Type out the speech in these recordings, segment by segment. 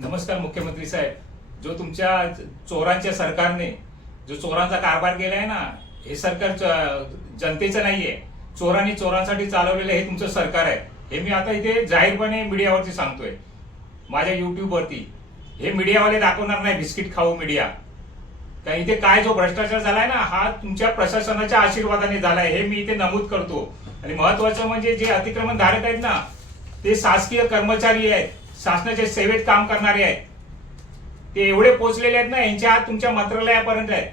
नमस्कार मुख्यमंत्री साहेब. जो तुमच्या चोरांच्या सरकारने जो चोरांचा कारभार केलाय ना, हे सरकार जनतेचं नाहीये. चोरांनी चोरांसाठी चालवलेलं हे तुमचं सरकार आहे. हे मी आता इथे जाहीरपणे मीडियावरती सांगतोय, माझ्या युट्यूबवरती. हे मीडियावाले दाखवणार नाही, बिस्किट खाऊ मीडिया. कारण इथे काय जो भ्रष्टाचार झालाय ना, हा तुमच्या प्रशासनाच्या आशीर्वादाने झालाय, हे मी इथे नमूद करतो. आणि महत्वाचं म्हणजे जे अतिक्रमण धारक आहेत ना, ते शासकीय कर्मचारी आहेत, शासनाच्या सेवेत काम करणारे आहेत. ते एवढे पोहोचलेले आहेत ना, यांच्या हात तुमच्या मंत्रालयापर्यंत आहेत.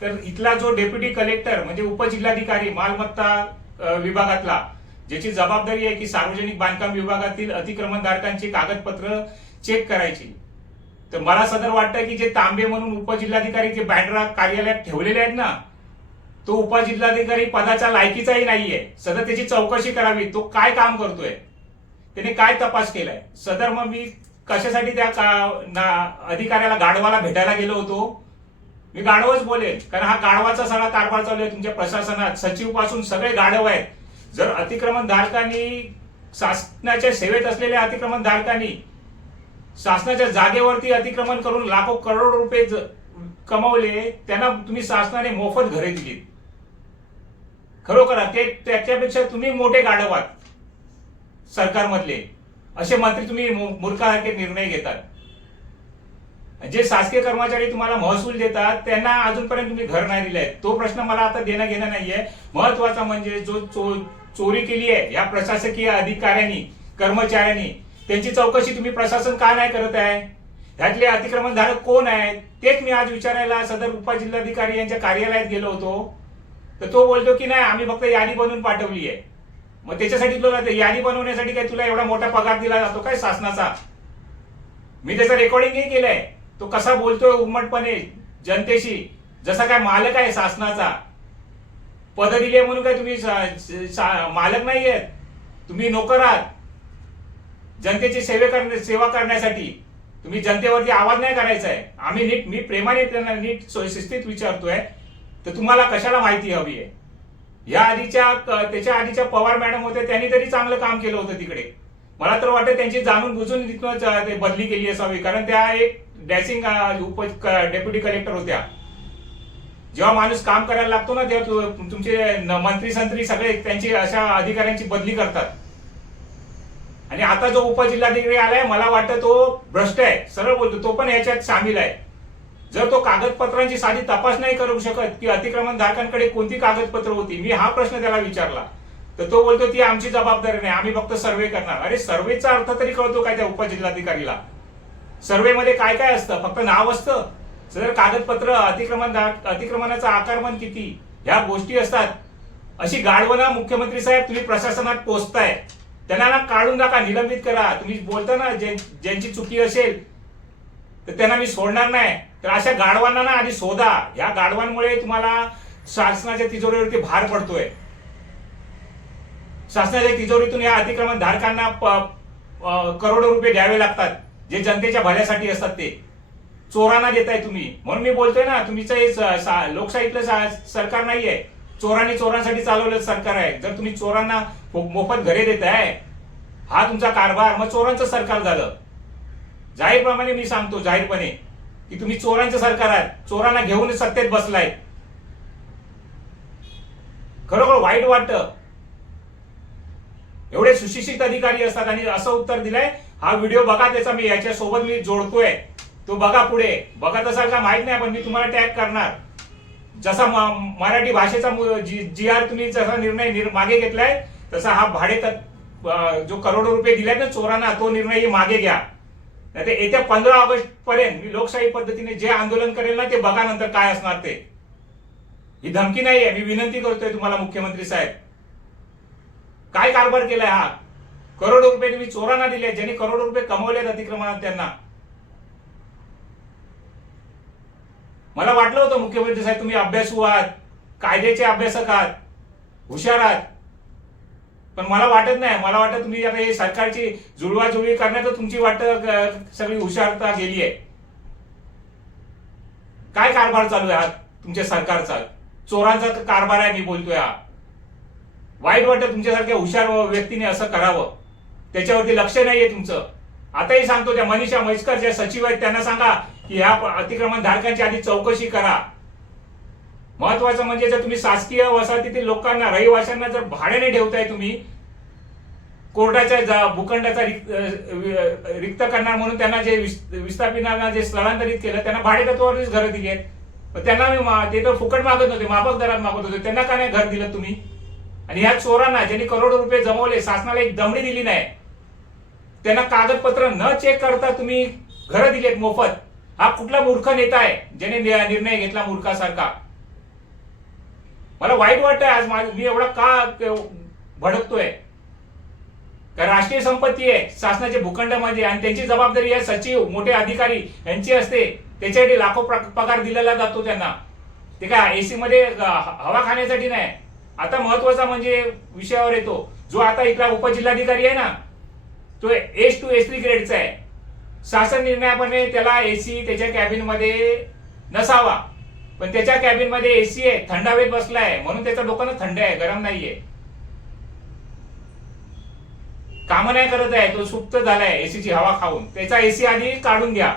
तर इथला जो डेप्युटी कलेक्टर म्हणजे उपजिल्हाधिकारी मालमत्ता विभागातला, ज्याची जबाबदारी आहे की सार्वजनिक बांधकाम विभागातील अतिक्रमणधारकांची कागदपत्र चेक करायची, तर मला सदर वाटतं की जे तांबे म्हणून उपजिल्हाधिकारी जे बँड्रा कार्यालयात ठेवलेले आहेत ना, तो उपजिल्हाधिकारी पदाच्या लायकीचाही नाहीये. सदर त्याची चौकशी करावी, तो काय काम करतोय, त्याने काय तपास केलाय सदर. मग मी कशासाठी त्या अधिकाऱ्याला गाढवाला भेटायला गेलो होतो? मी गाढवच बोलेल, कारण हा गाढवाचा सगळा कारभार चालू आहे तुमच्या प्रशासनात. सचिव पासून सगळे गाढव आहेत. जर अतिक्रमण धारकांनी, शासनाच्या सेवेत असलेल्या अतिक्रमण धारकांनी शासनाच्या जागेवरती अतिक्रमण करून लाखो करोड रुपये कमवले, त्यांना तुम्ही शासनाने मोफत घरे दिली. खरोखर त्याच्यापेक्षा तुम्ही मोठे गाढव आहात सरकारमधले. असे मंत्री तुम्ही मूर्खासारखे निर्णय घेतात. जे शासकीय कर्मचारी तुम्हाला महसूल देतात, त्यांना अजूनपर्यंत तुम्ही घर नाही दिलंय. तो प्रश्न मला आता देणं घेणं नाहीये. महत्वाचा म्हणजे जो चोरी केली आहे या प्रशासकीय अधिकाऱ्यांनी, कर्मचाऱ्यांनी, त्यांची चौकशी तुम्ही प्रशासन का नाही करत आहे? ह्यातले अतिक्रमणधारक कोण आहेत तेच मी आज विचारायला सदर उपजिल्हाधिकारी यांच्या कार्यालयात गेलो होतो. तर तो बोलतो की नाही, आम्ही फक्त यादी बनवून पाठवली आहे. मग त्याच्यासाठी तुला यादी बनवण्यासाठी काय तुला एवढा मोठा पगार दिला जातो काय शासनाचा? मी त्याचं रेकॉर्डिंगही केलंय. तो कसा बोलतोय उर्मटपणे जनतेशी, जसा काय मालक आहे शासनाचा. पद दिले म्हणून काय तुम्ही मालक नाही आहेत, तुम्ही नोकर आहात. जनतेची सेवा करण्यासाठी तुम्ही जनतेवरती आवाज नाही करायचा आहे. आम्ही मी प्रेमाने त्यांना नीट शिस्तीत विचारतोय, तर तुम्हाला कशाला माहिती हवी आहे? त्याच्या आधीच्या पवार मॅडम होते, त्यांनी तरी चांगलं काम केलं होतं तिकडे. मला तर वाटतं त्यांची जाणून बुजून तिथून बदली केली असावी, कारण त्या एक डॅशिंग डेप्युटी कलेक्टर होत्या. जेव्हा माणूस काम करायला लागतो ना, तेव्हा तुमचे मंत्री संत्री सगळे त्यांची अशा अधिकाऱ्यांची बदली करतात. आणि आता जो उपजिल्हाधिकारी आलाय, मला वाटतं तो भ्रष्ट आहे, सरळ बोलतो. तो पण याच्यात सामील आहे. जर तो कागदपत्रांची साधी तपास नाही करू शकत की अतिक्रमण धारकांकडे कोणती कागदपत्र होती, मी हा प्रश्न त्याला विचारला, तर तो बोलतो ती आमची जबाबदारी नाही, आम्ही फक्त सर्वे करणार. अरे सर्वेचा अर्थ तरी कळतो काय त्या उपजिल्हाधिकारीला? सर्वे मध्ये काय काय असतं? फक्त नाव असतं? सर कागदपत्र, अतिक्रमणाचं आकारमान किती, ह्या गोष्टी असतात. अशी गाढवना मुख्यमंत्री साहेब तुम्ही प्रशासनात पोचताय, त्यांना ना काढून टाका, निलंबित करा. तुम्ही बोलता ना ज्यांची चुकी असेल तर त्यांना मी सोडणार नाही. तर अशा गाढवांना ना आधी शोधा. या गाढवांमुळे तुम्हाला शासनाच्या तिजोरीवरती भार पडतोय. शासनाच्या तिजोरीतून या अतिक्रमण धारकांना करोडो रुपये द्यावे लागतात, जे जनतेच्या भल्यासाठी असतात. ते चोरांना देताय तुम्ही. म्हणून मी बोलतोय ना, तुमचं हे लोकशाहीतलं सरकार नाहीये, चोरांनी चोरांसाठी चालवलेलं सरकार आहे. जर तुम्ही चोरांना मोफत घरे देताय, हा तुमचा कारभार, मग चोरांचं सरकार झालं. जाहीरप्रमाणे मी सांगतो, जाहीरपणे, की तुम्ही चोरांचं सरकार आहात. चोरांना घेऊन सत्तेत बसलाय. खरोखर वाईट वाटतं. एवढे सुशिक्षित अधिकारी असतात आणि असं उत्तर दिलंय. हा व्हिडिओ बघा, त्याचा मी याच्यासोबत मी जोडतोय, तो बघा. पुढे बघत असाल का माहित नाही, पण मी तुम्हाला टॅग करणार. जसा मराठी भाषेचा GR तुम्ही जसा निर्णय मागे घेतलाय, तसा हा भाडे जो करोडो रुपये दिलेत ना चोरांना, तो निर्णय मागे घ्या. नाही तर येत्या 15 ऑगस्ट पर्यंत मी लोकशाही पद्धतीने जे आंदोलन करेल ना, ते बघा नंतर काय असणार ते. ही धमकी नाही आहे, मी विनंती करतोय तुम्हाला मुख्यमंत्री साहेब. काय कारभार केलाय हा? करोडो रुपये तुम्ही चोरांना दिले, ज्यांनी करोडो रुपये कमवलेत अतिक्रमणात त्यांना. मला वाटलं होतं मुख्यमंत्री साहेब तुम्ही अभ्यासू आहात, कायद्याचे अभ्यासक आहात, हुशार आहात. पण मला वाटत नाही. मला वाटतं तुम्ही आता हे सरकारची जुळवाजुळवी करण्यात तुमची वाटतं सगळी हुशारता गेली आहे. काय कारभार चालू आहे हा तुमच्या सरकारचा? चोरांचा कारभार आहे मी बोलतोय हा. वाईट वाटतं तुमच्यासारख्या हुशार व्यक्तीने असं करावं. त्याच्यावरती लक्ष नाहीये तुमचं. आताही सांगतो, त्या मनीषा म्हैसकर ज्या सचिव आहेत त्यांना सांगा की ह्या अतिक्रमण धारकांची आधी चौकशी करा. महत्वाचं म्हणजे जर तुम्ही शासकीय वसाहतीतील लोकांना, रहिवाशांना जर भाड्याने ठेवताय, तुम्ही कोर्टाच्या भूखंडाचा रिक्त करणार म्हणून त्यांना जे विस्थापितांना जे स्थलांतरित केलं त्यांना भाडेतत्वावरच घरं दिली आहेत. त्यांना ते तर फुकट मागत नव्हते, माफक दरात मागत होते, त्यांना का नाही घर दिलं तुम्ही? आणि ह्या चोरांना ज्यांनी करोडो रुपये जमवले, शासनाला एक दमडी दिली नाही, त्यांना कागदपत्र न चेक करता तुम्ही घरं दिलीत मोफत. हा कुठला मूर्ख नेता आहे ज्याने निर्णय घेतला मूर्खासारखा? मला वाईट वाटतंय आज मी एवढा का भडकतोय. कारण राष्ट्रीय संपत्ती आहे शासनाचे भूखंड म्हणजे, आणि त्यांची जबाबदारी आहे सचिव, मोठे अधिकारी यांची असते. त्याच्यासाठी लाखो पगार दिलेला जातो त्यांना. ते काय एसी मध्ये हवा खाण्यासाठी नाही. आता महत्वाचा म्हणजे विषयावर येतो, जो आता इथला उपजिल्हाधिकारी आहे ना, तो S2 S3 ग्रेडचा आहे. शासन निर्णयाप्रमाणे त्याला एसी त्याच्या कॅबिन मध्ये नसावा, पण त्याच्या कॅबिन मध्ये एसी आहे, थंड हवेत बसलाय म्हणून त्याचं डोकं थंड आहे, गरम नाहीये. काम नाही करत आहे, तो सुप्त झालाय एसीची हवा खाऊन. त्याचा एसी आधी काढून घ्या.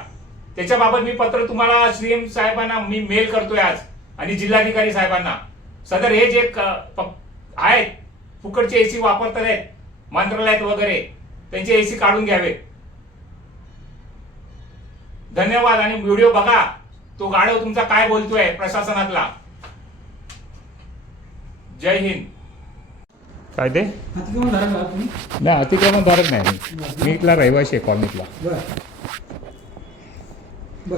त्याच्याबाबत मी पत्र तुम्हाला सीएम साहेबांना मी मेल करतोय आज, आणि जिल्हाधिकारी साहेबांना. सदर हे जे आहेत फुकटचे एसी वापरतात आहेत मंत्रालयात वगैरे, त्यांचे एसी काढून घ्यावेत. धन्यवाद. आणि व्हिडिओ बघा, तो गाढव तुमचा काय बोलतोय प्रशासनातला. जय हिंद. काय ते अतिक्रमण धारक आहात तुम्ही? नाही, अतिक्रमण धारक नाही मी इथला रहिवासी आहे कॉलनीतला. बर.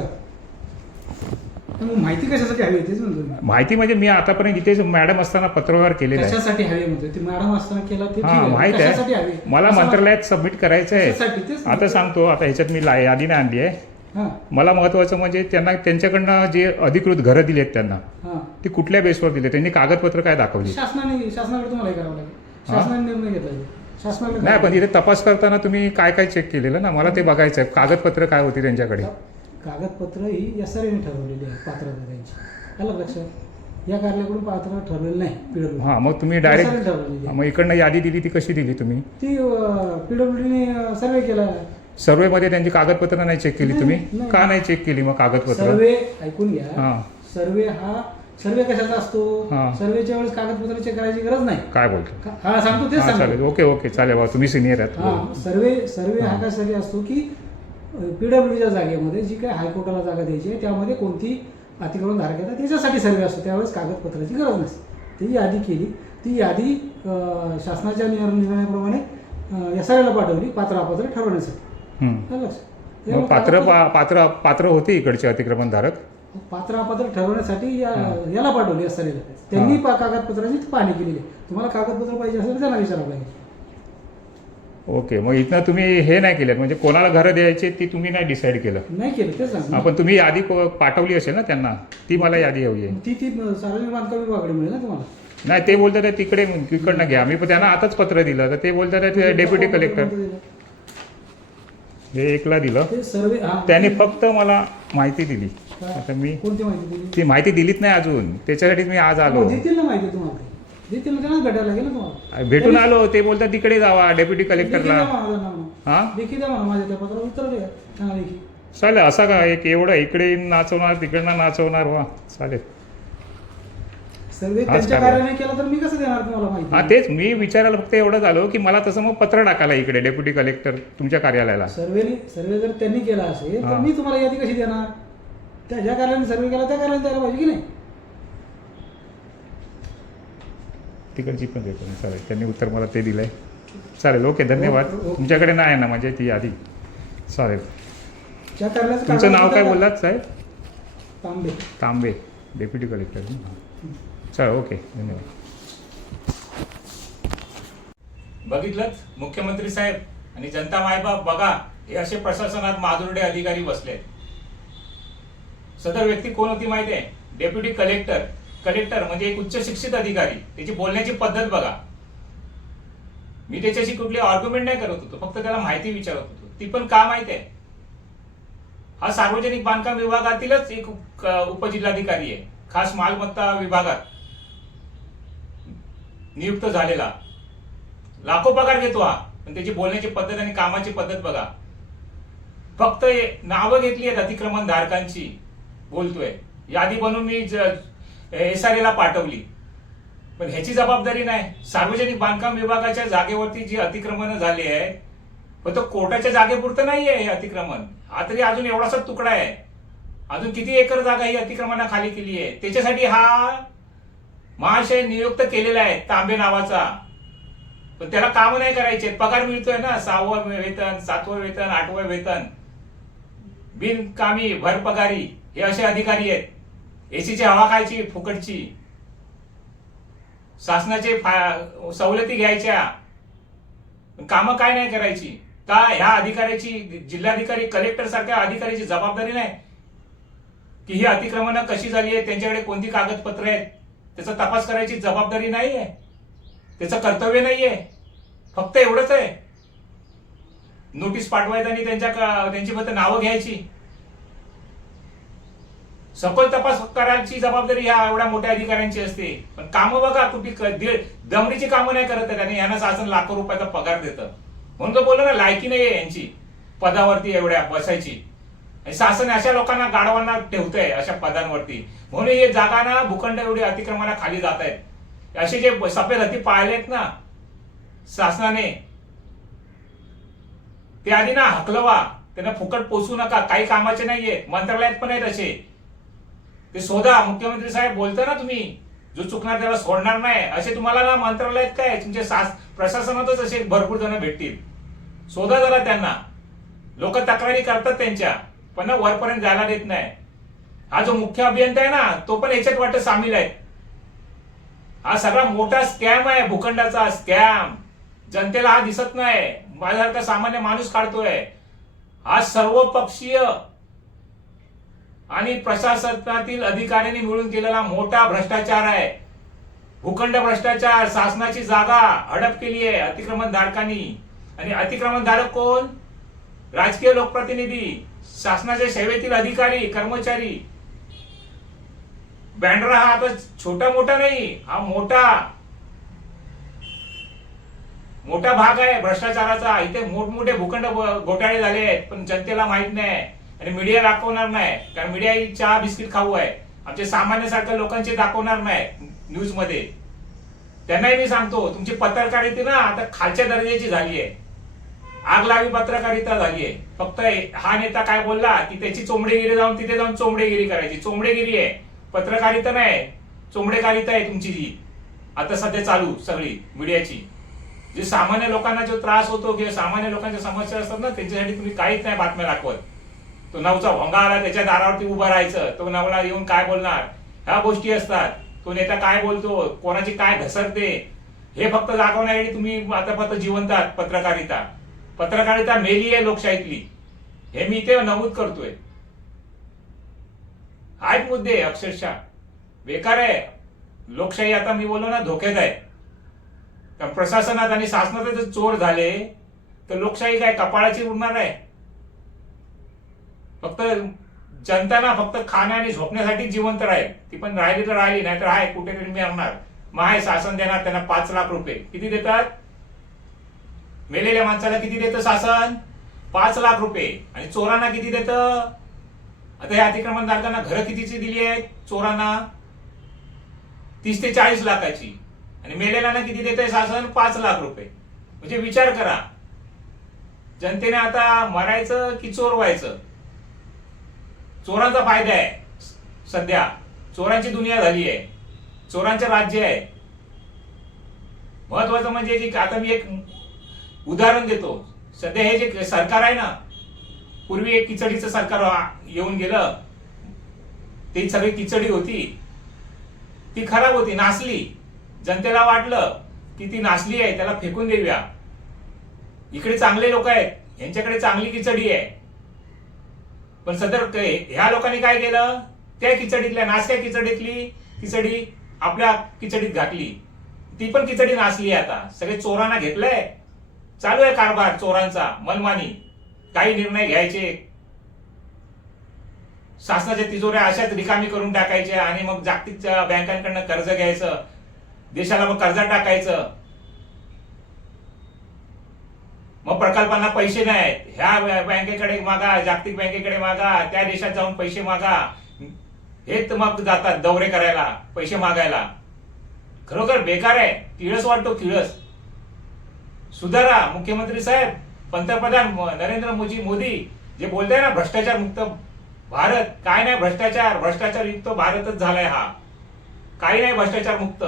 मग माहिती कशासाठी हवी तेच म्हणतो मी. माहिती म्हणजे मी आतापर्यंत इथे मॅडम असताना पत्रव्यवहार केलेला आहे. कशासाठी हवी म्हणतो ती मॅडम असताना केला ते ठीक हा आहे. माहित कशासाठी आहे, हवी? मला मंत्रालयात सबमिट करायचं कशासाठी? आहे. तेच आता सांगतो, आता ह्याच्यात मी यादी नाही आणली आहे. हां मला महत्वाचं म्हणजे त्यांच्याकडनं जे अधिकृत घरं दिली आहेत त्यांना, हां ती कुठल्या बेसवर दिली, त्यांनी कागदपत्र काय दाखवली? शासनाकडे तुम्हाला हे करावं लागेल. शासनाने निर्णय घेतला आहे. शासनाकडे नाही, पण इथे तपास करताना तुम्ही काय काय चेक केलेलं ना, मला ते बघायचं आहे. कागदपत्र काय होती त्यांच्याकडे? कागदपत्र ही SRA ठरवलेली आहे पात्रता त्यांची. आलं लक्षात? या कार्यालयाकडून पात्रता ठरवलेली नाही PWD. हा, मग तुम्ही SRA डायरेक्ट ठरवलेली आहे. मग इकडनं यादी दिली, ती कशी दिली तुम्ही? ती PWDने सर्वे केला. सर्वे मध्ये त्यांची कागदपत्र नाही चेक केली तुम्ही? नाही. का नाही चेक केली मग कागदपत्र? सर्वे ऐकून घ्या. हा. सर्वे कशाचा असतो? हा. सर्वेच्या वेळेस कागदपत्र चेक करायची गरज नाही. काय बोलतो? हा सांगतो तेच हा, सांगतो. चालेल. ओके चालेल बाबा, तुम्ही सिनियर आहात. हा सर्वे हा कशासाठी असतो की PWDच्या जागेमध्ये जी काय हायकोर्टाला जागा द्यायची आहे त्यामध्ये कोणती अतिक्रमण धारक येतात त्याच्यासाठी सर्वे असतो. त्यावेळेस कागदपत्राची गरज नसते. ती यादी केली. ती यादी शासनाच्या निर्णयाप्रमाणे SRAला पाठवली पात्र अपात्र ठरवण्यासाठी. मग पात्र होते इकडचे अतिक्रमण धारक? पात्र अपात्र ठरवण्यासाठी याला पाठवली SRAला. त्यांनी कागदपत्राची पाहणी केलेली आहे. तुम्हाला कागदपत्र पाहिजे असेल तर त्यांना विचारावं लागेल. ओके, मग इथनं तुम्ही हे नाही केलं म्हणजे कोणाला घरं द्यायची ती तुम्ही नाही डिसाईड केलं? नाही केलं तेच सांगतो. आपण तुम्ही यादी पाठवली असेल ना त्यांना, ती मला यादी हवी आहे. ती सार्वजनिक बांधकाम विभागाकडे मिळेल ना तुम्हाला. नाही, ते बोलतात तिकडनं घ्या. मी पण त्यांना आताच पत्र दिलं तर ते बोलतात डेप्युटी कलेक्टर हे एकला दिलं. ते सर्वे त्यांनी फक्त मला माहिती दिली. आता मी कोणती माहिती दिली? ती माहिती दिलीच नाही अजून, त्याच्यासाठीच मी आज आलो. देतील ना माहिती तुम्हाला. देतील ना, त्यांनाच भेटायला लागेल ना तुम्हाला. भेटून आलो, ते बोलतात तिकडे जावा डेप्युटी कलेक्टरला. हा देखील द्या म्हणा माझ्या त्या पत्रावर उत्तर द्या. त्यांना देखील चालेल. असा का एक एवढं इकडे नाचवणार तिकडनं नाचवणार? वा चालेल. सर्वे त्यांच्या कार्यालयाने केला तर मी कसं देणार तुम्हाला हा माहिती? तेच मी विचारायला फक्त एवढं झालो की मला तसं मग पत्र टाकायला इकडे डेप्युटी कलेक्टर तुमच्या कार्यालयाला. सर्वे जर त्यांनी केला असेल तर मी तुम्हाला यादी कशी देणार? त्या ज्या कार्यालयाने सर्वे केला त्या कार्यालयाने द्यायला पाहिजे की नाही? तिकडची पण देतो. चालेल, त्यांनी उत्तर मला ते दिलंय. चालेल, ओके, धन्यवाद. तुमच्याकडे नाही आहे ना म्हणजे ती यादी? चालेल. त्या कार्यालयाचं तुमचं नाव काय बोललात साहेब? तांबे. तांबे, डेप्युटी कलेक्टर. चालेल, ओके, धन्यवाद. बघितलंच मुख्यमंत्री साहेब आणि जनता मायबाप बघा, हे असे प्रशासनात माधुरडे अधिकारी बसले. सदर व्यक्ती कोण होती माहिती आहे? डेप्युटी कलेक्टर म्हणजे एक उच्च शिक्षित अधिकारी. त्याची बोलण्याची पद्धत बघा. मी त्याच्याशी कुठली आर्ग्युमेंट नाही करत होतो, फक्त त्याला माहिती विचारत होतो. ती पण का माहिती आहे? हा सार्वजनिक बांधकाम विभागातीलच एक उपजिल्हाधिकारी आहे, खास मालमत्ता विभागात नियुक्त झालेला. लाखो पगार घेतो हा, पण त्याची बोलण्याची पद्धत आणि कामाची पद्धत बघा. फक्त नावं घेतली आहेत अतिक्रमण धारकांची, बोलतोय यादी बनवून मी SRA पाठवली, पण ह्याची जबाबदारी नाही. सार्वजनिक बांधकाम विभागाच्या जागेवरती जी अतिक्रमण झाली आहे, फक्त कोर्टाच्या जागेपुरतं नाहीये हे अतिक्रमण. हा तरी अजून एवढासा तुकडा आहे, अजून किती एकर जागा ही अतिक्रमणा खाली केली आहे. त्याच्यासाठी हा महाशय नियुक्त केलेला आहे तांबे नावाचा, पण त्याला काम नाही करायचे. पगार मिळतोय ना, 6वं वेतन, 7वं वेतन, 8वं वेतन, बिनकामी भरपगारी हे असे अधिकारी आहेत. एसीची हवा खायची फुकटची, शासनाचे सवलती घ्यायच्या, कामं काय नाही करायची. का ह्या अधिकाऱ्याची, जिल्हाधिकारी कलेक्टर सारख्या अधिकाऱ्याची जबाबदारी नाही की ही अतिक्रमण कशी झाली आहे, त्यांच्याकडे कोणती कागदपत्र आहेत, त्याचा तपास करायची जबाबदारी नाहीये, त्याचं कर्तव्य नाहीये. फक्त एवढंच आहे, नोटीस पाठवायचं आणि त्यांची फक्त नावं घ्यायची. सखोल तपास करायची जबाबदारी ह्या एवढ्या मोठ्या अधिकाऱ्यांची असते. पण कामं बघा कुठे दमडीची कामं नाही करत आहेत आणि यांना शासन लाखो रुपयाचा पगार देतं. म्हणून तो बोललो ना, लायकी नाहीये यांची पदावरती एवढ्या बसायची. शासन अशा लोकांना, गाढवांना ठेवतंय अशा पदांवरती. म्हणून हे जागा ना, भूखंड एवढी अतिक्रमणा खाली जात आहेत. असे जे सफेद हत्ती पाळलेत ना शासनाने, ते आधी ना हकलवा, त्यांना फुकट पोचू नका. काही कामाचे नाहीये, मंत्रालयात पण आहेत असे. ते शोधा. मुख्यमंत्री साहेब बोलता ना तुम्ही, जो चुकणार त्याला सोडणार नाही, असे तुम्हाला ना मंत्रालयात काय तुमच्या प्रशासनातच असे भरपूर जण भेटतील. शोधा जरा त्यांना. लोक तक्रारी करतात त्यांच्या, पण वरपर्यंत जायला देत नाही. हा जो मुख्य अभियंता आहे ना, तो पण याच्यात वाटत सामील आहे. हा सगळा मोठा स्कॅम आहे, भूखंडाचा स्कॅम. जनतेला हा दिसत नाही, माझ्यासारखा सामान्य माणूस काढतोय. हा सर्वपक्षीय आणि प्रशासनातील अधिकाऱ्यांनी मिळून केलेला मोठा भ्रष्टाचार आहे. भूखंड भ्रष्टाचार, शासनाची जागा हडप केली आहे अतिक्रमण धारकांनी. आणि अतिक्रमण धारक कोण? राजकीय लोकप्रतिनिधी, शासनाच्या सेवेतील अधिकारी, कर्मचारी. बँड्रा हा आता छोटा मोठा नाही, हा मोठा भाग आहे भ्रष्टाचाराचा. इथे मोठमोठे भूखंड घोटाळे झाले आहेत, पण जनतेला माहित नाही आणि मीडिया दाखवणार नाही, कारण मीडिया ही चहा बिस्किट खाऊ आहे. आमचे सामान्य सारख्या लोकांचे दाखवणार नाही न्यूज मध्ये. त्यांनाही मी सांगतो, तुमची पत्रकारिता ना आता खालच्या दर्जाची झाली आहे, आग लावी पत्रकारिता झाली आहे. फक्त हा नेता काय बोलला की त्याची चोंबडेगिरी जाऊन तिथे जाऊन चोंबडेगिरी करायची. चोंबडेगिरी आहे, पत्रकारिता नाही, चोंबडेकारिता आहे तुमची जी आता सध्या चालू सगळी मीडियाची. जे सामान्य लोकांना जो त्रास होतो किंवा सामान्य लोकांच्या समस्या असतात ना, त्यांच्यासाठी तुम्ही काहीच नाही बातम्या दाखवत. तो नवचा भोंगा आला, त्याच्या दारावरती उभं राहायचं, तो नवला येऊन काय बोलणार, ह्या गोष्टी असतात. तो नेता काय बोलतो, कोणाची काय घसरते, हे फक्त दाखवण्यासाठी तुम्ही आता फक्त जिवंत आहात. पत्रकारिता मेली आहे लोकशाहीतली, हे मी इथे नमूद करतोय. आहेत मुद्दे अक्षरशः बेकार आहे. लोकशाही आता मी बोललो ना धोक्यात आहे. कारण प्रशासनात आणि शासनात जर चोर झाले तर लोकशाही काय कपाळाची उडणार आहे. फक्त जनता ना फक्त खाण्या आणि झोपण्यासाठी जिवंत राहील. ती पण राहिली तर राहिली, नाही तर आहे कुठेतरी मिळणार. मग शासन देणार त्यांना 5 लाख रुपये. किती देतात? मेलेल्या माणसाला किती देतं शासन? 5 लाख रुपये. आणि चोरांना किती देतं? आता या अतिक्रमण धारकांना घरं कितीची दिली आहेत चोरांना? 30 ते 40 लाखाची. आणि मेलेल्यांना किती देतंय शासन? 5 लाख रुपये. म्हणजे विचार करा, जनतेने आता मरायचं की चोर व्हायचं? चोरांचा फायदा आहे सध्या. चोरांची दुनिया झाली आहे, चोरांचं राज्य आहे. महत्वाचं म्हणजे की आता मी एक उदाहरण देतो. सध्या हे जे सरकार आहे ना, पूर्वी एक किचडीचं सरकार येऊन गेलं. ती सगळी किचडी होती, ती खराब होती, नासली. जनतेला वाटलं की ती नासली आहे, त्याला फेकून देऊया. इकडे चांगले लोक आहेत, यांच्याकडे चांगली खिचडी आहे. पण सदर ह्या लोकांनी काय केलं, त्या खिचडीतल्या नासक्या खिचडीतली खिचडी आपल्या खिचडीत घातली. ती पण खिचडी नासली. आता सगळे चोरांना घेतलंय, चालू आहे कारभार चोरांचा मनमानी. काही निर्णय घ्यायचे, शासनाच्या तिजोऱ्या अशाच रिकामी करून टाकायच्या आणि मग जागतिक बँकांकडनं कर्ज घ्यायचं, देशाला मग कर्जात टाकायचं. मग प्रकल्पांना पैसे नाहीत, ह्या बँकेकडे मागा, जागतिक बँकेकडे मागा, त्या देशात जाऊन पैसे मागा, हेच मग जातात दौरे करायला, पैसे मागायला. खरोखर बेकार आहे, किळस वाटतो, किळस. सुधारा मुख्यमंत्री साहेब, पंतप्रधान नरेंद्र मोदी जे बोलताय ना भ्रष्टाचार मुक्त भारत, काय नाही भ्रष्टाचार युक्त भारतच झालाय हा. काही नाही भ्रष्टाचार मुक्त.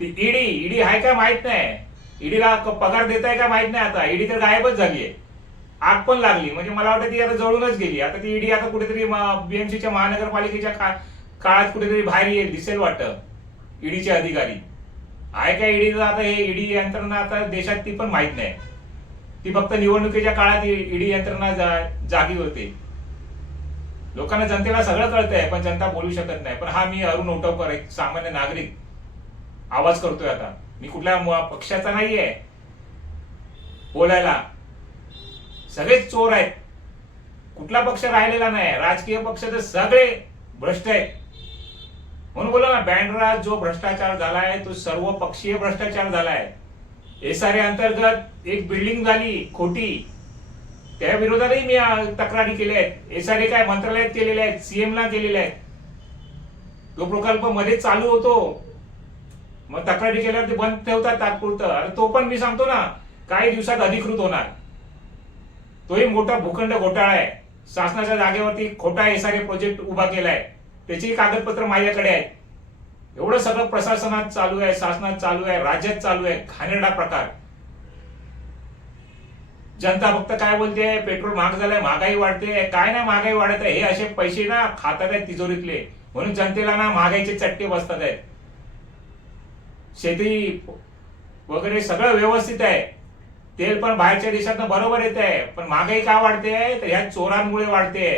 ती ईडी आहे का माहित नाही, ईडीला पगार देत आहे का माहित नाही. आता ईडी तर गायबच झालीये, आग पण लागली. म्हणजे मला वाटतं ती आता जळूनच गेली. आता ती ईडी आता कुठेतरी बीएमसीच्या महानगरपालिकेच्या काळात कुठेतरी बाहेर येईल, दिसेल वाटतं. ईडीचे अधिकारी आहे का ईडीचा? आता हे ईडी यंत्रणा आता देशात ती पण माहित नाही. ती फक्त निवडणुकीच्या काळात ईडी यंत्रणा जागी होते. लोकांना, जनतेला सगळं कळतंय, पण जनता बोलू शकत नाही. पण हा मी अरुण ओटवकर, एक सामान्य नागरिक, आवाज करतोय आता. मी कुठल्या पक्षाचा नाहीये बोलायला. सगळेच चोर आहेत, कुठला पक्ष राहिलेला नाही. राजकीय पक्ष तर सगळे भ्रष्ट आहेत. म्हणून बोला ना, बँडराज जो भ्रष्टाचार झालाय तो सर्व पक्षीय भ्रष्टाचार झालाय. एसआरए अंतर्गत एक बिल्डिंग झाली खोटी, त्या विरोधातही मी तक्रारी केल्या आहेत. एसआरए काय मंत्रालयात केलेल्या आहेत, सीएम ला केलेल्या आहेत. तो प्रकल्प मध्ये चालू होतो, मग तक्रारी केल्यावर ते बंद ठेवतात तात्पुरतं. आणि तो पण मी सांगतो ना, काही दिवसात अधिकृत होणार. तोही मोठा भूखंड घोटाळा आहे. शासनाच्या जागेवरती खोटा एसआरए प्रोजेक्ट उभा केलाय, त्याची कागदपत्र माझ्याकडे आहेत. एवढं सगळं प्रशासनात चालू आहे, शासनात चालू आहे, राज्यात चालू आहे. घाणेरडा प्रकार. जनता फक्त काय बोलते, पेट्रोल महाग झालंय, महागाई वाढते. काय नाही महागाई वाढत आहे, हे असे पैसे ना खातात आहेत तिजोरीतले. म्हणून जनतेला ना महागाईचे चटके बसतात आहेत. शेती वगैरे सगळं व्यवस्थित आहे, तेल पण बाहेरच्या देशातनं बरोबर येत आहे. पण महागाई का वाढते, तर ह्या चोरांमुळे वाढते.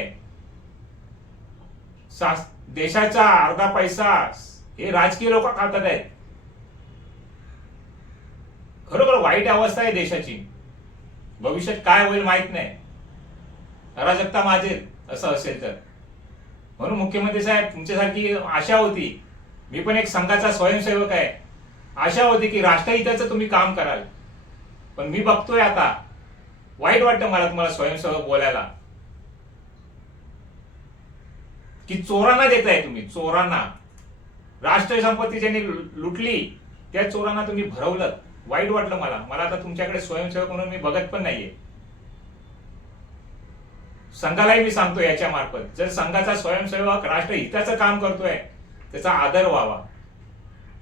देशाचा अर्धा पैसा हे राजकीय लोक खातात आहेत. खरोखर वाईट अवस्था आहे देशाची. भविष्यात काय होईल माहित नाही, अराजकता माजेल असं असेल तर. म्हणून मुख्यमंत्री साहेब, तुमच्यासारखी आशा होती, मी पण एक संघाचा स्वयंसेवक आहे, आशा होती की राष्ट्रहिताचं तुम्ही काम कराल. पण मी बघतोय आता, वाईट वाटतं मला तुम्हाला स्वयंसेवक बोलायला, की चोरांना देताय तुम्ही. चोरांना, राष्ट्रीय संपत्ती ज्यांनी लुटली त्या चोरांना तुम्ही भरवलं. वाईट वाटलं मला आता तुमच्याकडे स्वयंसेवक म्हणून मी बघत पण नाहीये. संघालाही मी सांगतो याच्या मार्फत, जर संघाचा स्वयंसेवक राष्ट्रहिताचं काम करतोय त्याचा आदर व्हावा.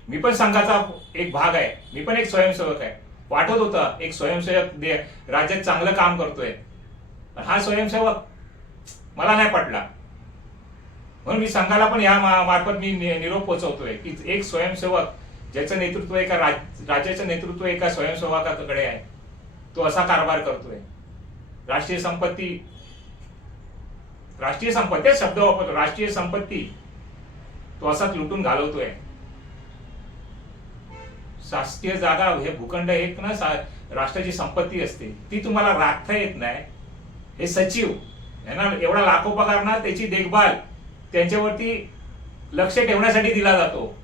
मी पण संघाचा एक भाग आहे, मी पण एक स्वयंसेवक आहे. वाटत होतं एक स्वयंसेवक राज्यात चांगलं काम करतोय, पण हा स्वयंसेवक मला नाही पटला. म्हणून मी संघाला पण या मार्फत मी निरोप पोहोचवतोय की एक स्वयंसेवक ज्याचं नेतृत्व एका राज्याचं नेतृत्व एका स्वयंसेवकाकडे आहे, तो असा कारभार करतोय. राष्ट्रीय संपत्ती शब्द वापरतो, राष्ट्रीय संपत्ती तो असाच लुटून घालवतोय. शासकीय जागा, हे भूखंड एक ना राष्ट्राची संपत्ती असते, ती तुम्हाला राखता येत नाही. हे सचिव यांना एवढा लाखो पगार ना, त्याची देखभाल त्यांच्यावरती लक्ष ठेवण्यासाठी दिला जातो.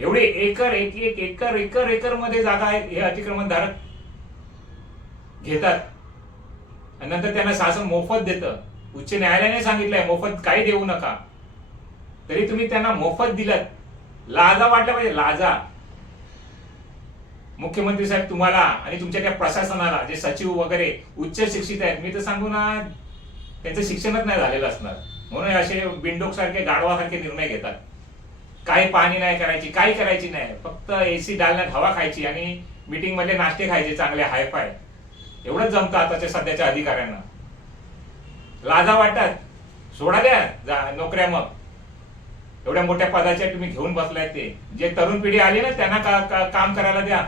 एवढे एकर एकर मध्ये जागा हे अतिक्रमणधारक घेतात आणि नंतर त्यांना शासन मोफत देतं. उच्च न्यायालयाने सांगितलंय मोफत काही देऊ नका, तरी तुम्ही त्यांना मोफत दिलं. लाजा वाटला पाहिजे, लाजा. मुख्यमंत्री साहेब तुम्हाला आणि तुमच्या त्या प्रशासनाला, जे सचिव वगैरे उच्च शिक्षित आहेत, मी तर सांगू ना, त्यांचं शिक्षणच नाही झालेलं असणार, म्हणून असे बिंडोक सारखे गाढवासारखे निर्णय घेतात. काही पाणी नाही करायची, काही करायची नाही, फक्त एसी डालण्यात हवा खायची आणि मीटिंग मध्ये नाश्ते खायचे चांगले हायफाय. एवढंच जमतं आताच्या सध्याच्या अधिकाऱ्यांना. लाजा वाटतात, सोडा द्या नोकऱ्या. मग एवढ्या मोठ्या पदाच्या तुम्ही घेऊन बसलाय, ते जे तरुण पिढी आली ना त्यांना काम करायला द्या.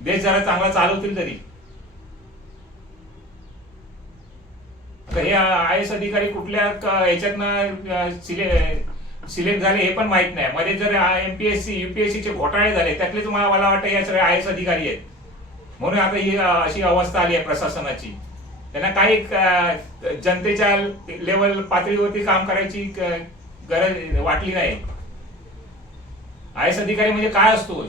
देश जरा चांगला चालवतील तरी. हे आय एस अधिकारी कुठल्या याच्यातनं सिलेक्ट झाले हे पण माहित नाही. मध्ये जर एमपीएससी युपीएससी चे घोटाळे झाले, त्यातले तुम्हाला मला वाटतं या सगळे आय एस अधिकारी आहेत. म्हणून आता ही अशी अवस्था आली आहे प्रशासनाची. त्यांना काही जनतेच्या लेवल पातळीवरती काम करायची गरज वाटली नाही. आय एस अधिकारी म्हणजे काय असतो,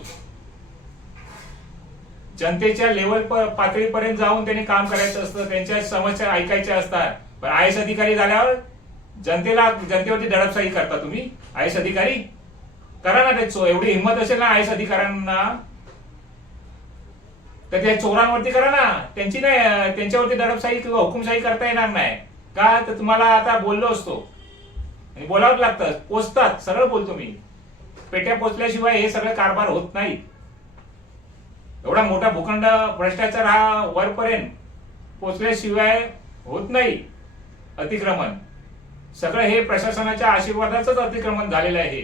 जनतेच्या लेवल पातळीपर्यंत जाऊन त्यांनी काम करायचं असतं, त्यांच्या समस्या ऐकायच्या असतात. पण आय एस अधिकारी झाल्यावर जनतेवरती दडपशाही करता तुम्ही. आय एस अधिकारी करा ना त्याच, एवढी हिंमत असेल ना आय एस अधिकाऱ्यांना तर त्या चोरांवरती करा ना. त्यांची नाही, त्यांच्यावरती दडपशाही किंवा हुकुमशाही करता येणार नाही का? तर तुम्हाला आता बोललो असतो आणि बोलावंच लागतं. पोचतात, सरळ बोलतो मी. पेट्या पोचल्याशिवाय हे सगळे कारभार होत नाही. एवढा मोठा भूखंड भ्रष्टाचार हा वरपर्यंत पोचल्याशिवाय होत नाही. अतिक्रमण सगळं हे प्रशासनाच्या आशीर्वादाचंच अतिक्रमण झालेलं आहे.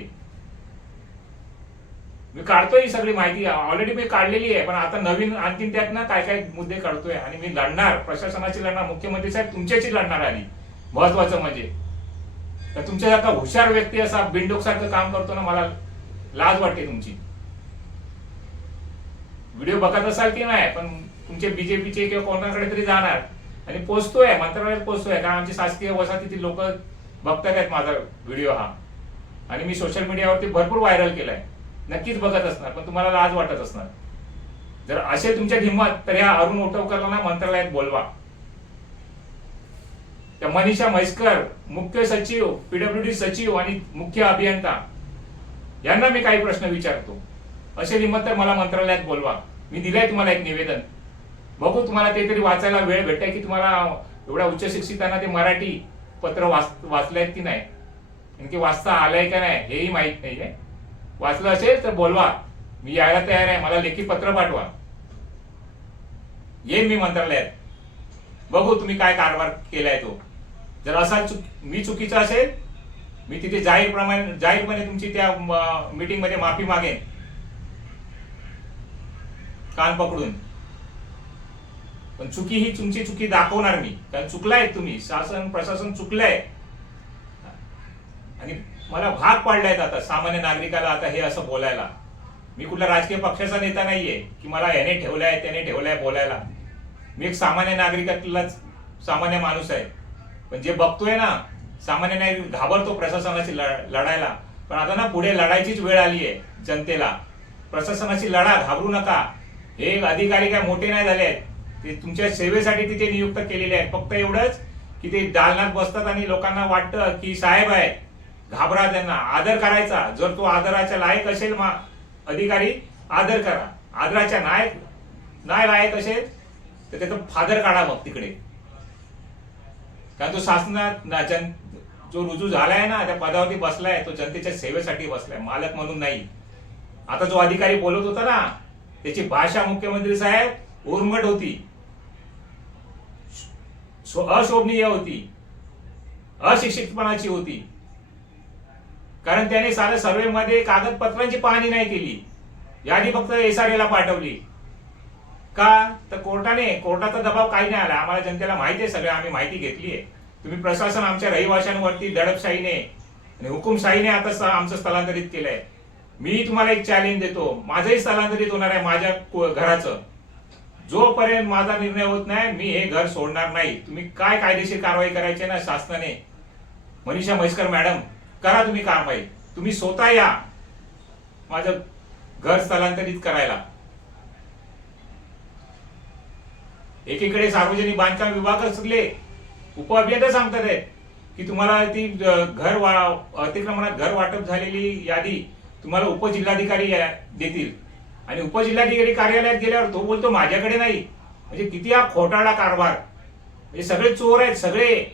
मी काढतोय ही सगळी माहिती, ऑलरेडी मी काढलेली आहे, पण आता नवीन आणखीन त्यात ना काय काय मुद्दे काढतोय आणि मी लढणार, प्रशासनाची लढणार, मुख्यमंत्री साहेब तुमच्याची लढणार आली. महत्वाचं म्हणजे तर तुमच्यासारखा हुशार व्यक्ती असा बिंडोक सारखं काम करतो ना, मला लाज वाटते तुमची. व्हिडिओ बघत असाल की नाही, पण तुमचे बीजेपीचे किंवा कोणाकडे तरी जाणार आणि पोचतोय, मंत्रालयात पोचतोय, कारण आमची शासकीय वसाहतीतील लोक बघतात आहेत माझा व्हिडिओ हा, आणि मी सोशल मीडियावरती भरपूर व्हायरल केलाय. नक्कीच बघत असणार, पण तुम्हाला लाज वाटत असणार. जर असे तुमच्यात हिंमत तर या अरुण ओटवकरला मंत्रालयात बोलवा. त्या मनीषा म्हैसकर, मुख्य सचिव, पीडब्ल्यूडी सचिव आणि मुख्य अभियंता यांना मी काही प्रश्न विचारतो. असे हिंमत तर मला मंत्रालयात बोलवा. मी दिलंय तुम्हाला एक निवेदन, बघू तुम्हाला ते तरी वाचायला वेळ भेटताय की तुम्हाला एवढ्या उच्च शिक्षितांना ते मराठी पत्र वाचलंय की नाही, आणखी वाचता आलंय का नाही हेही माहित नाहीये. वाचलं असेल तर बोलवा, मी यायला तयार आहे. मला लेखी पत्र पाठवा, येईन मी मंत्रालयात, बघू तुम्ही काय कारभार केलाय तो. जर असा मी चुकीचा असेल, मी तिथे जाहीरपणे तुमची त्या मीटिंग मध्ये माफी मागेन, कान पकडून. पण चुकी ही तुमची चुकी दाखवणार मी, कारण चुकलाय तुम्ही, शासन प्रशासन चुकलंय आणि मला भाग पाडलाय आता सामान्य नागरिकाला आता हे असं बोलायला. मी कुठल्या राजकीय पक्षाचा नेता नाहीये की मला याने ठेवलाय त्याने ठेवलाय बोलायला. मी एक सामान्य नागरिकातलाच सामान्य माणूस आहे. पण जे बघतोय ना, सामान्य नागरिक घाबरतो प्रशासनाशी लढायला. पण आता ना पुढे लढायचीच वेळ आली आहे जनतेला. प्रशासनाशी लढा, घाबरू नका. हे अधिकारी काय मोठे नाही झाले आहेत, ते तुमच्या सेवेसाठी तिथे नियुक्त केलेले आहेत. फक्त एवढंच की ते दालनात बसतात आणि लोकांना वाटतं की साहेब आहे, घाबरा त्यांना, आदर करायचा. जर तो आदराच्या लायक असेल अधिकारी, आदर करा. आदराच्या नाही लायक असेल तर त्याचं फादर काढा मग तिकडे. कारण तो शासनात जो रुजू झालाय ना, त्या पदावरती बसलाय, तो जनतेच्या सेवेसाठी बसलाय, मालक म्हणून नाही. आता जो अधिकारी बोलत होता ना, त्याची भाषा मुख्यमंत्री साहेब उर्मट होती, अशोभनीय होती, अशिक्षितपणाची होती. कारण त्याने साऱ्या सर्वे मध्ये कागदपत्रांची पाहणी नाही केली, यादी फक्त SRA ला पाठवली. का तर कोर्टाचा दबाव काही नाही आला. आम्हाला जनतेला माहिती आहे, सगळं आम्ही माहिती घेतली आहे. तुम्ही प्रशासन आमच्या रहिवाशांवरती दडपशाहीने आणि हुकुमशाहीने आता आमचं स्थलांतरित केलंय. मी तुम्हाला एक चॅलेंज देतो, माझंही स्थलांतरित होणार आहे माझ्या घराचं. जोपर्यंत माझा निर्णय होत नाही मी हे घर सोडणार नाही. तुम्ही काय कायदेशीर कारवाई करायची ना शासनाने, मनीषा म्हैसकर मॅडम करा तुम्ही कारवाई. तुम्ही स्वतः या माझं घर स्थलांतरित करायला. एकीकडे सार्वजनिक बांधकाम विभागातले उपअभियंता सांगतात आहेत की तुम्हाला ती अतिक्रमणात घर वाटप झालेली यादी तुम्हाला उपजिल्हाधिकारी देतील, आणि उपजिल्हाधिकारी कार्यालयात गेल्यावर तो बोलतो माझ्याकडे नाही. म्हणजे किती हा खोटारडा कारभार. म्हणजे सगळे चोर आहेत सगळे.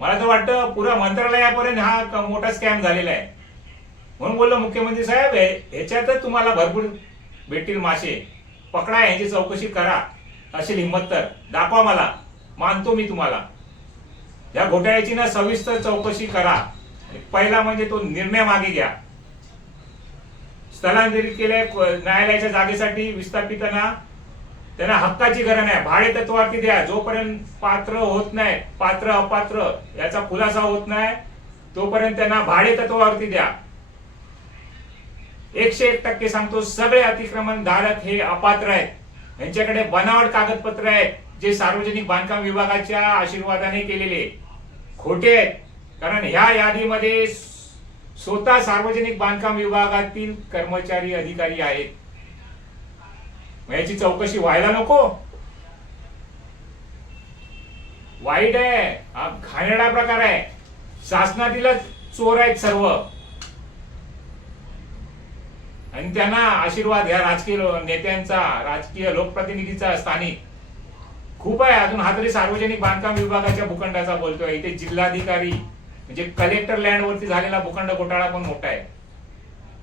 मला तर वाटतं पुरा मंत्रालयापर्यंत हा मोठा स्कॅम झालेला आहे. म्हणून बोललो मुख्यमंत्री साहेब, ह्याच्यातच तुम्हाला भरपूर भेटतील मासे. पकडा, यांची चौकशी करा. अशी हिंमत तर दाखवा मला, मानतो मी तुम्हाला. या घोटाळ्याची ना सविस्तर चौकशी करा. पहिला म्हणजे तो निर्णय मागे घ्या. स्थलांतरित केले न्यायालयाच्या जागेसाठी विस्थापितांना त्यांना हक्काची गरज आहे, भाडे तत्वावरती द्या. जोपर्यंत पात्र होत नाही, पात्र अपात्र याचा खुलासा होत नाही, तोपर्यंत त्यांना भाडे तत्वावरती द्या. 101% सांगतो, सगळे अतिक्रमण धारक हे अपात्र आहेत. यांच्याकडे बनावट कागदपत्र आहेत, जे सार्वजनिक बांधकाम विभागाच्या आशीर्वादाने केलेले खोटे आहेत. कारण ह्या यादीमध्ये स्वतः सार्वजनिक बांधकाम विभागातील कर्मचारी अधिकारी आहेत. मग याची चौकशी व्हायला नको? वाईट आहे, हा घाणेरडा प्रकार आहे. शासनातीलच चोर आहेत सर्व, आणि त्यांना आशीर्वाद या राजकीय नेत्यांचा, राजकीय लोकप्रतिनिधीचा, स्थानिक खूप आहे. अजून हा तरी सार्वजनिक बांधकाम विभागाच्या भूखंडाचा बोलतोय. इथे जिल्हाधिकारी म्हणजे कलेक्टर लँड वरती झालेला भूखंड घोटाळा पण मोठा आहे.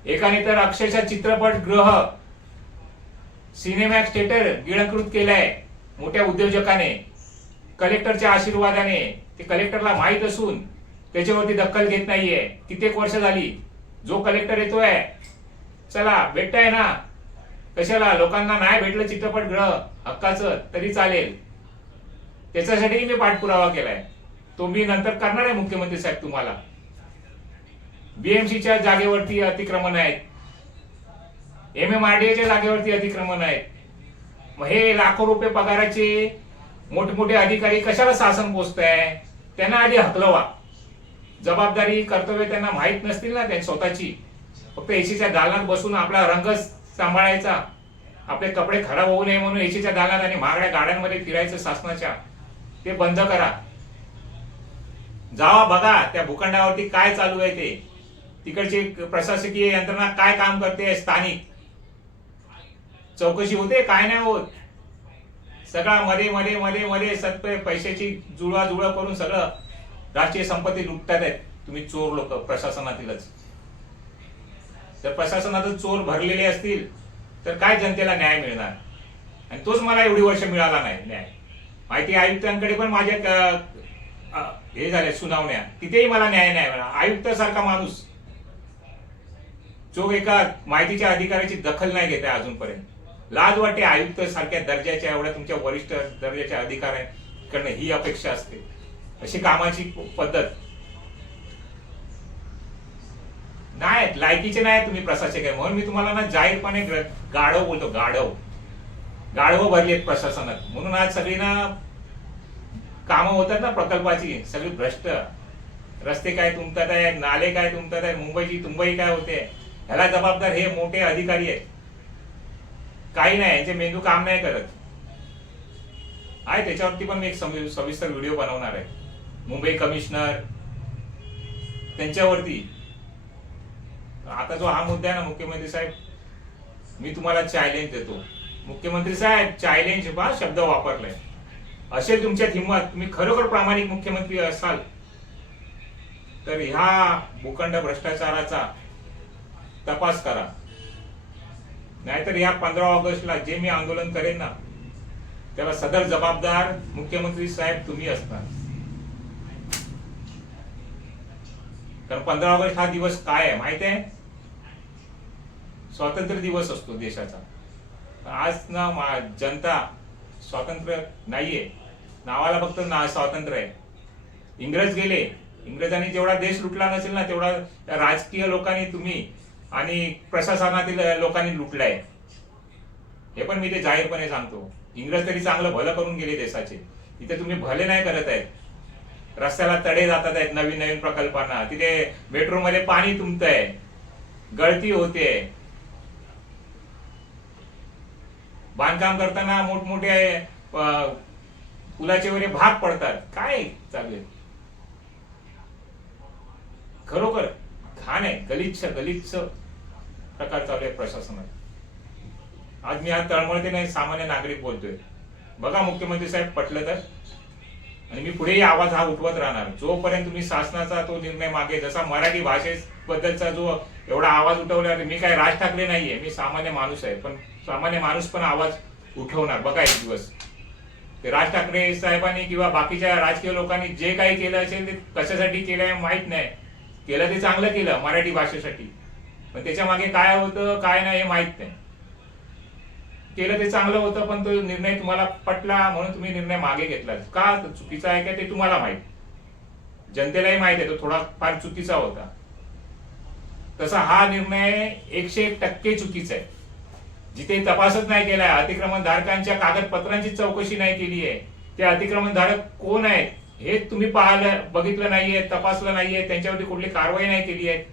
एकाने तर अक्षरशः चित्रपट गृह, सिनेमॅक्स थिएटर गिळंकृत केलंय मोठ्या उद्योजकाने, कलेक्टरच्या आशीर्वादाने. ते कलेक्टरला माहित असून त्याच्यावरती दखल घेत नाहीये. कित्येक वर्ष झाली. जो कलेक्टर येतोय, चला भेटताय ना, कशाला? लोकांना नाही भेटलं चित्रपटगृह हक्काचं तरी चालेल, त्याच्यासाठी मी पाठपुरावा केलाय. तो मी नंतर करणार आहे मुख्यमंत्री साहेब तुम्हाला. बीएमसीच्या जागेवरती अतिक्रमण आहेत, MMRDA च्या जागेवरती अतिक्रमण आहेत. मग हे लाखो रुपये पगाराचे मोठमोठे अधिकारी कशाला शासन पोचताय? त्यांना आधी हकलवा. जबाबदारी, कर्तव्य त्यांना माहित नसतील ना त्यांची स्वतःची. फक्त एसीच्या दालनात बसून आपला रंग सांभाळायचा, आपले कपडे खराब होऊ नये म्हणून एसीच्या दालनात आणि महागड्या गाड्यांमध्ये फिरायचं शासनाच्या, ते बंद करा. जावा बघा त्या भूखंडावरती काय चालू आहे ते, तिकडची प्रशासकीय यंत्रणा काय काम करते, स्थानिक चौकशी होते काय नाही होत. सगळा मध्ये मध्ये मध्ये मध्ये सत्य पैशाची जुळवाजुळव करून सगळं राष्ट्रीय संपत्ती लुटतात आहेत तुम्ही चोर लोक प्रशासनातीलच. जर प्रशासनातच चोर भरलेले असतील तर काय जनतेला न्याय मिळणार? आणि तोच मला एवढी वर्ष मिळाला नाही न्याय. माहिती आयुक्तांकडे पण माझ्या हे झाले सुनावण्या, तिथेही मला न्याय नाही मिळाला. आयुक्त सारखा माणूस जो एका माहितीच्या अधिकाऱ्याची दखल नाही घेत आहे अजूनपर्यंत. लाज वाटते. आयुक्त सारख्या दर्जाच्या, एवढ्या तुमच्या वरिष्ठ दर्जाच्या अधिकाऱ्यांकडनं ही अपेक्षा असते. अशी कामाची पद्धत नाही, लायकीचे नाही तुम्ही प्रशासक आहे म्हणून मी तुम्हाला ना जाहीरपणे गाढव बोलतो. गाढव भरली आहेत प्रशासनात, म्हणून आज सगळी ना कामं होतात ना प्रकल्पाची सगळी भ्रष्ट. रस्ते काय तुंबतात आहेत, नाले काय तुंबतात आहेत, मुंबईची तुंबई काय होते, ह्याला जबाबदार हे मोठे अधिकारी आहेत. काही नाही, यांचे मेंदू काम नाही करत आहे. त्याच्यावरती पण मी एक सविस्तर व्हिडिओ बनवणार आहे. मुंबई कमिशनर त्यांच्यावरती. आता जो हा मुद्दा आहे ना मुख्यमंत्री साहेब, मी तुम्हाला चॅलेंज देतो. मुख्यमंत्री साहेब चॅलेंज बा शब्द वापरलाय. असेल तुमच्यात हिंमत, तुम्ही खरोखर प्रामाणिक मुख्यमंत्री असाल तर ह्या भूखंड भ्रष्टाचाराचा तपास करा. नाहीतर या 15 ऑगस्टला जे मी आंदोलन करेन ना त्याला सदर जबाबदार मुख्यमंत्री साहेब तुम्ही असणार. कारण 15 ऑगस्ट हा दिवस काय आहे माहिती आहे? स्वातंत्र्य दिवस असतो देशाचा. आज ना जनता स्वातंत्र्य नाहीये, नावाला फक्त स्वातंत्र्य आहे. इंग्रज गेले, इंग्रजांनी जेवढा देश लुटला नसेल ना तेवढा राजकीय लोकांनी तुम्ही आणि प्रशासनातील लोकांनी लुटलाय. हे पण मी ते जाहीरपणे सांगतो. इंग्रज तरी चांगलं भलं करून गेले देशाचे, इथे तुम्ही भले नाही करत आहेत. रस्त्याला तडे जातात आहेत नवीन नवीन प्रकल्पांना, तिथे मेट्रो मध्ये पाणी तुंबतंय, गळती होते, बांधकाम करताना मोठमोठे पुलाचे वगैरे भाग पडतात. काय चालू आहे? खरोखर घाण आहे, गलिच्छ प्रकार चालू आहे प्रशासनात. आज मी आज तळमळते नाही, सामान्य नागरिक बोलतोय. बघा मुख्यमंत्री साहेब पटलं तर, आणि मी पुढेही आवाज हा उठवत राहणार जोपर्यंत तुम्ही शासनाचा तो निर्णय मागे. जसा मराठी भाषेबद्दलचा जो एवढा आवाज उठवला, मी काय राज ठाकरे नाहीये, मी सामान्य माणूस आहे. पण सामान्य माणूस पण आवाज उठवणार. बघा एक दिवस ते राज ठाकरे साहेबांनी किंवा बाकीच्या राजकीय लोकांनी जे काही केलं असेल ते कशासाठी केलंय माहित नाही. केलं ते चांगलं केलं मराठी भाषेसाठी, पण त्याच्या मागे काय होतं काय नाही हे माहित नाही. केलं ते चांगलं होतं, पण तो निर्णय तुम्हाला पटला म्हणून तुम्ही निर्णय मागे घेतला. का चुकीचा आहे का ते तुम्हाला माहित, जनतेलाही माहित आहे तो थोडा फार चुकीचा होता. तसा हा निर्णय 101% चुकीचा आहे. जिथे तपासच नाही केलाय, अतिक्रमण धारकांच्या कागदपत्रांची चौकशी नाही केली आहे, ते अतिक्रमण धारक कोण आहेत हे तुम्ही बघितलं नाहीये, तपासलं नाहीये, त्यांच्यावरती कुठली कारवाई नाही केली आहे,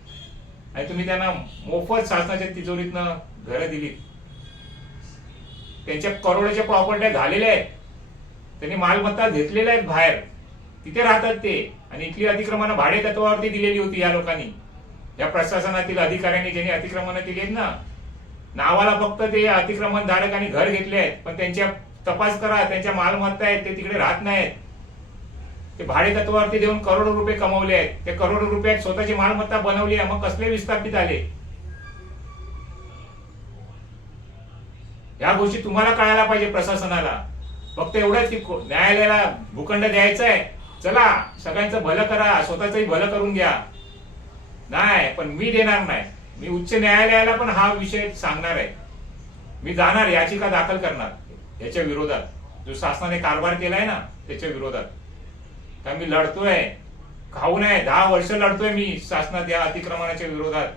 आणि तुम्ही त्यांना मोफत शासनाच्या तिजोरीतनं घरं दिली. त्यांच्या करोडोच्या प्रॉपर्ट्या झालेल्या आहेत, त्यांनी मालमत्ता घेतलेल्या आहेत बाहेर, तिथे राहतात ते. आणि इथली अतिक्रमणं भाडे तत्वावरती दिलेली होती या लोकांनी, या प्रशासनातील अधिकाऱ्यांनी ज्यांनी अतिक्रमणं केली आहेत ना. नावाला फक्त ते अतिक्रमण धारकांनी घर घेतले आहेत, पण त्यांच्या तपास करा, त्यांच्या मालमत्ता आहेत ते तिकडे राहत नाहीत. ते भाडे तत्वावरती देऊन करोडो रुपये कमवले आहेत. ते करोडो रुपयात स्वतःची मालमत्ता बनवली आहे, मग कसले विस्थापित आले. या गोष्टी तुम्हाला कळायला पाहिजे प्रशासनाला. फक्त एवढंच की न्यायालयाला भूखंड द्यायचा आहे, चला सगळ्यांचं भलं करा, स्वतःचंही भलं करून घ्या. नाही, पण मी देणार नाही. मी उच्च न्यायालयाला पण हा विषय सांगणार आहे. मी जाणार, याचिका दाखल करणार याच्या विरोधात, जो शासनाने कारभार केलाय ना त्याच्या विरोधात. कारण मी लढतोय, खाऊ नये 10 वर्ष लढतोय मी शासनात या अतिक्रमणाच्या विरोधात.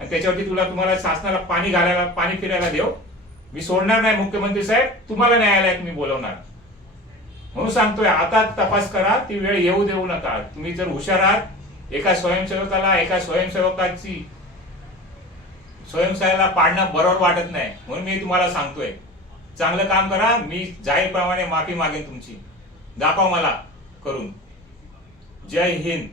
आणि त्याच्यावरती तुम्हाला शासनाला पाणी घालायला, पाणी फिरायला देऊ, मी सोडणार नाही. मुख्यमंत्री साहेब, तुम्हाला न्यायालयात मी बोलवणार. म्हणून सांगतोय, आता तपास करा, ती वेळ येऊ देऊ नका. तुम्ही जर हुशार आहात, एका स्वयंसेवकाला, एका स्वयंसेवकाला पाडणं बरोबर वाटत नाही. म्हणून मी तुम्हाला सांगतोय, चांगलं काम करा. मी जाहीरप्रमाणे माफी मागेन तुमची, दाखवा मला करून. जय हिंद.